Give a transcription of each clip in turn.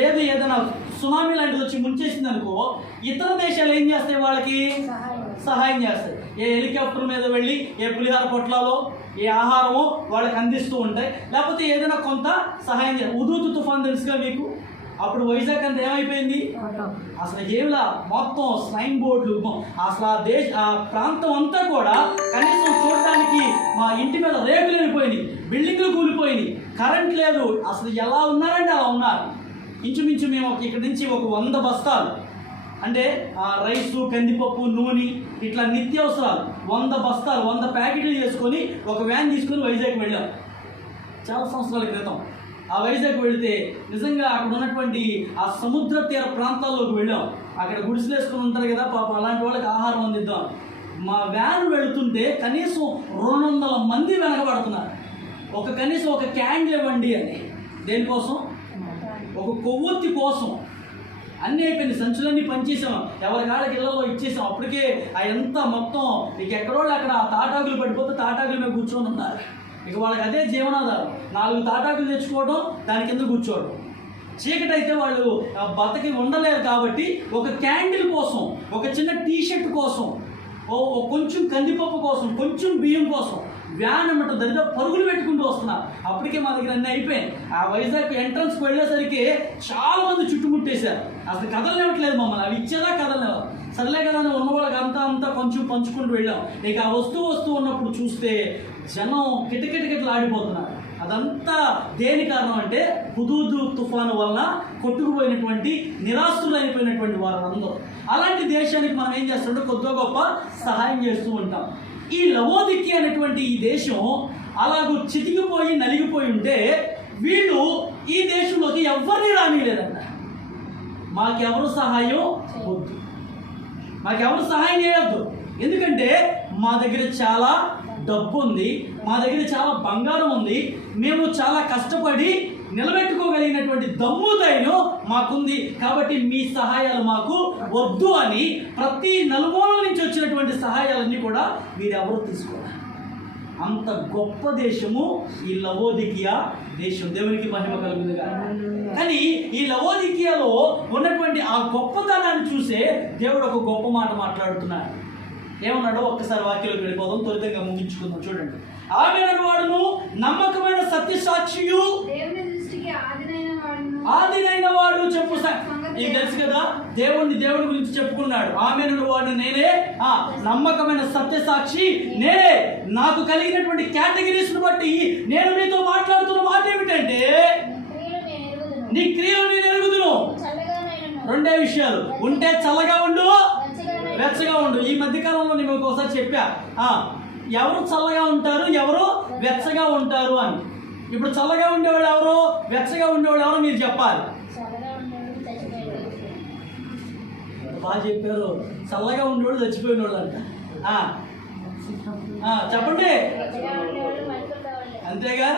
లేదు ఏదైనా సునామీ లాంటిది వచ్చి ముంచేసింది అనుకో, ఇతర దేశాలు ఏం చేస్తాయి? వాళ్ళకి సహాయం చేస్తాయి. ఏ హెలికాప్టర్ మీద వెళ్ళి ఏ పులిహార పొట్లాలో ఏ ఆహారమో వాళ్ళకి అందిస్తూ ఉంటాయి. లేకపోతే ఏదైనా కొంత సహాయం చేస్తారు. ఉదూతు తుఫాన్ తెలుసుగా మీకు? అప్పుడు వైజాగ్ అంతా ఏమైపోయింది? అసలు ఏమిలా మొత్తం స్నైన్ బోర్డులు, అసలు ఆ ప్రాంతం అంతా కూడా కనీసం చూడటానికి మా ఇంటి మీద రేకులు వెళ్ళిపోయినాయి, బిల్డింగ్లు కూలిపోయినాయి, కరెంట్ లేదు. అసలు ఎలా ఉన్నారంటే అలా ఉన్నారు. ఇంచుమించు మేము ఇక్కడి నుంచి ఒక 100 బస్తాలు అంటే రైసు, కందిపప్పు, నూనె ఇట్లా నిత్యావసరాలు 100 బస్తాలు 100 ప్యాకెట్లు చేసుకొని ఒక వ్యాన్ తీసుకొని వైజాగ్ వెళ్ళాం చాలా సంవత్సరాల క్రితం. ఆ వైజాగ్ వెళితే నిజంగా అక్కడ ఉన్నటువంటి ఆ సముద్ర తీర ప్రాంతాల్లోకి వెళ్ళాం. అక్కడ గుడిసెలు వేసుకొని ఉంటారు కదా పాపం, అలాంటి వాళ్ళకి ఆహారం అందిద్దాం. మా వ్యాన్ వెళుతుంటే కనీసం 200 మంది వెనకబడుతున్నారు. కనీసం ఒక క్యాండిల్ ఇవ్వండి అని. దేనికోసం? ఒక కొవ్వొత్తి కోసం. అన్నీ అయిపోయింది, సంచులన్నీ పనిచేసాం, ఎవరి కాళ్ళకి ఇళ్లలో ఇచ్చేసాం. అప్పటికే ఎంత మొత్తం ఇక ఎక్కడోళ్ళు అక్కడ తాటాకులు పడిపోతే తాటాకుల మీద కూర్చొని ఉన్నారు. ఇక వాళ్ళకి అదే జీవనాధారం. 4 తాటాకులు తెచ్చుకోవడం, దాని కింద కూర్చోవడం. చీకటి అయితే వాళ్ళు బతకి ఉండలేరు కాబట్టి ఒక క్యాండిల్ కోసం, ఒక చిన్న టీషర్ట్ కోసం, కొంచెం కందిపప్పు కోసం, కొంచెం బియ్యం కోసం వ్యాన్ అన్నమాట దరిదాపు పరుగులు పెట్టుకుంటూ వస్తున్నారు. అప్పటికే మా దగ్గర అన్నీ అయిపోయాయి. ఆ వైజాగ్ ఎంట్రన్స్కి వెళ్ళేసరికి చాలా మంది చుట్టుముట్టేశారు. అసలు కదలనివ్వట్లేదు మమ్మల్ని. అవి ఇచ్చేదా కదలనివ్వ. సర్లే కదా అని ఉన్న వాళ్ళకి అంతా కొంచెం పంచుకుంటూ వెళ్ళాం. ఇక ఆ వస్తూ ఉన్నప్పుడు చూస్తే జనం కిటకిటకిటలు ఆడిపోతున్నారు. అదంతా దేని కారణం అంటే హుదూద్ తుఫాను వలన కొట్టుకుపోయినటువంటి నిరాశ్రులైపోయినటువంటి వారందరూ. అలాంటి దేశానికి మనం ఏం చేస్తుంటే కొద్దిగా గొప్ప సహాయం చేస్తూ ఉంటాం. ఈ లవోదికి అనేటువంటి ఈ దేశం అలాగూ చితికిపోయి నలిగిపోయి ఉంటే వీళ్ళు ఈ దేశంలోకి ఎవరిని రానిలేదంట. మాకెవరు సహాయం వద్దు, మాకెవరు సహాయం చేయొద్దు. ఎందుకంటే మా దగ్గర చాలా డబ్బు ఉంది, మా దగ్గర చాలా బంగారం ఉంది, మేము చాలా కష్టపడి నిలబెట్టుకోగలిగినటువంటి దమ్ము ధైర్యం మాకుంది, కాబట్టి మీ సహాయాలు మాకు వద్దు అని ప్రతి నలుమూలల నుంచి వచ్చినటువంటి సహాయాలన్నీ కూడా వీరెవరు తీసుకోవాలి. అంత గొప్ప దేశము ఈ లవోదికియా దేశం. దేవునికి మహిమ కలుగునుగా. కానీ ఈ లవోదికియాలో ఉన్నటువంటి ఆ గొప్పతనాన్ని చూసే దేవుడు ఒక గొప్ప మాట మాట్లాడుతున్నాడు. ఏమన్నాడో ఒక్కసారి వాక్యంలోకి వెళ్ళిపోదాం, త్వరితంగా ముగించుకుందాం. చూడండి. ఆమెను వాడును నమ్మకమైన సత్యసాక్షియు, ఆదినైన వాడు చెప్పు. ఇది తెలుసు కదా, దేవుడి గురించి చెప్పుకున్నాడు. ఆమెను వాడు నేనే, నమ్మకమైన సత్యసాక్షి నేనే. నాకు కలిగినటువంటి కేటగిరీస్ను బట్టి నేను మీతో మాట్లాడుతున్న మాట ఏమిటంటే నీ క్రియలు నేను ఎరుగుదును. 2 విషయాలు. ఉంటే చల్లగా ఉండు, వెచ్చగా ఉండు. ఈ మధ్యకాలంలో నేను ఒకసారి చెప్పా, ఎవరు చల్లగా ఉంటారు, ఎవరు వెచ్చగా ఉంటారు అని. ఇప్పుడు చల్లగా ఉండేవాడు ఎవరు, వెచ్చగా ఉండేవాడు ఎవరు మీరు చెప్పాలి. బాగా చెప్పారు. చల్లగా ఉండేవాడు చచ్చిపోయినోడు అంట. చెప్పండి. అంతేగా.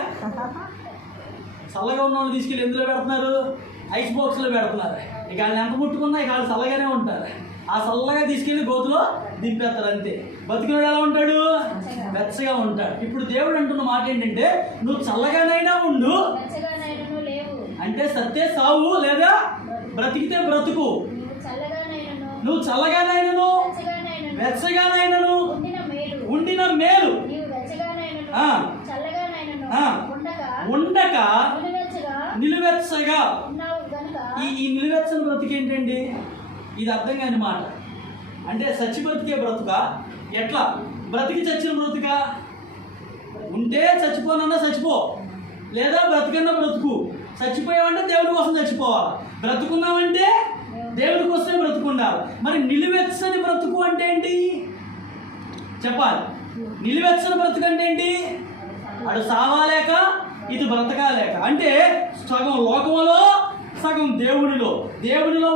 చల్లగా ఉన్నవాళ్ళు తీసుకెళ్ళి ఎందులో పెడుతున్నారు? ఐస్ బాక్స్లో పెడుతున్నారు. ఇక వాళ్ళని ఎంత ముట్టుకున్నా ఇక వాళ్ళు చల్లగానే ఉంటారు. ఆ చల్లగా తీసుకెళ్ళి గోతులో దింపేస్తారు అంతే. బతికినోడు ఎలా ఉంటాడు? వెచ్చగా ఉంటాడు. ఇప్పుడు దేవుడు అంటున్న మాట ఏంటంటే నువ్వు చల్లగానైనా ఉండు అంటే సత్తే సావు, లేదా బ్రతికితే బ్రతుకు. నువ్వు చల్లగానైనను వెచ్చగానైనను ఉండిన మేలు ఉండక నిలువెచ్చగా. ఈ నిలువెచ్చని బ్రతుకు ఏంటండి? ఇది అర్థం కాని మాట. అంటే చచ్చి బ్రతికే బ్రతుక, ఎట్లా బ్రతికి చచ్చిన బ్రతుక? ఉంటే చచ్చిపోనన్నా చచ్చిపో, లేదా బ్రతికన్నా బ్రతుకు. చచ్చిపోయావంటే దేవుడి కోసం చచ్చిపోవాలి, బ్రతుకున్నావంటే దేవుడి కోసమే బ్రతుకుండాలి. మరి నిలువెచ్చని బ్రతుకు అంటే ఏంటి చెప్పాలి. నిలువెచ్చని బ్రతుకు అంటే ఏంటి? అటు సావాలేక ఇది బ్రతకాలేక. అంటే సగం లోకములో సగం దేవునిలో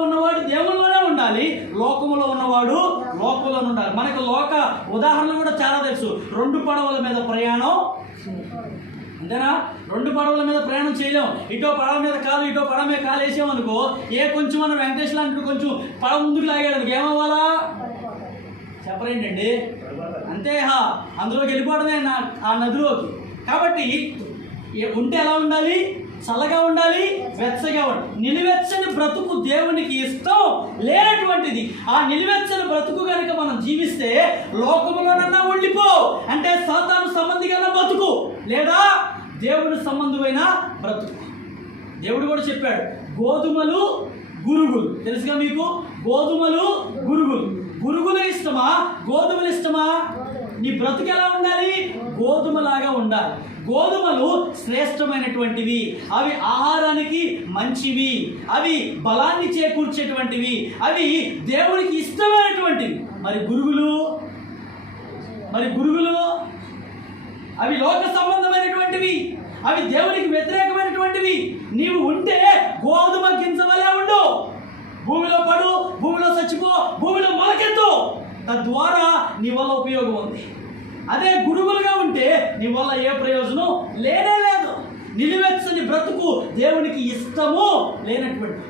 ఉన్నవాడు దేవునిలోనే ఉండాలి, లోకములో ఉన్నవాడు లోకంలో ఉండాలి. మనకు లోక ఉదాహరణ కూడా చాలా తెలుసు. 2 పడవల మీద ప్రయాణం అంతేనా? 2 పడవల మీద ప్రయాణం చేయలేం. ఇటో పడవ మీద కాలు, ఇటో పడవ మీద కాలు వేసామనుకో, కొంచెం మనం వెంకటేష్ లాంటి కొంచెం పడవ ముందుకు లాగాడు ఏమవ్వాలా? చెప్పరేంటండి? అంతే, అందులోకి వెళ్ళిపోవడమే ఆ నదిలోకి. కాబట్టి ఉంటే ఎలా ఉండాలి? చల్లగా ఉండాలి, వెచ్చగా ఉండాలి. నిలువెచ్చని బ్రతుకు దేవునికి ఇష్టం లేనటువంటిది. ఆ నిలువెచ్చని బ్రతుకు కనుక మనం జీవిస్తే లోకములోనన్నా ఉండిపో అంటే సాతాను సంబంధిగా బతుకు, లేదా దేవుని సంబంధమైన బ్రతుకు. దేవుడు కూడా చెప్పాడు, గోధుమలు గురుగులు తెలుసుగా మీకు. గోధుమలు గురుగులు. గురుగులు ఇష్టమా, గోధుమలు ఇష్టమా? నీ బ్రతుకు ఎలా ఉండాలి? గోధుమలాగా ఉండాలి. గోధుమలు శ్రేష్టమైనటువంటివి, అవి ఆహారానికి మంచివి, అవి బలాన్ని చేకూర్చేటువంటివి, అవి దేవునికి ఇష్టమైనటువంటివి. మరి గురుగులు అవి లోక సంబంధమైనటువంటివి, అవి దేవునికి వ్యతిరేకమైనటువంటివి. నీవు ఉంటే గోధుమ గింజ వలె ఉండు, భూమిలో పడు, భూమిలో చచ్చిపో, భూమిలో మొలకెత్తు, తద్వారా నీ వల్ల ఉపయోగం ఉంది. అదే గురుగులుగా ఉంటే నీ వల్ల ఏ ప్రయోజనం లేనే లేదు. నిలువెచ్చని బ్రతుకు దేవునికి ఇష్టము లేనటువంటి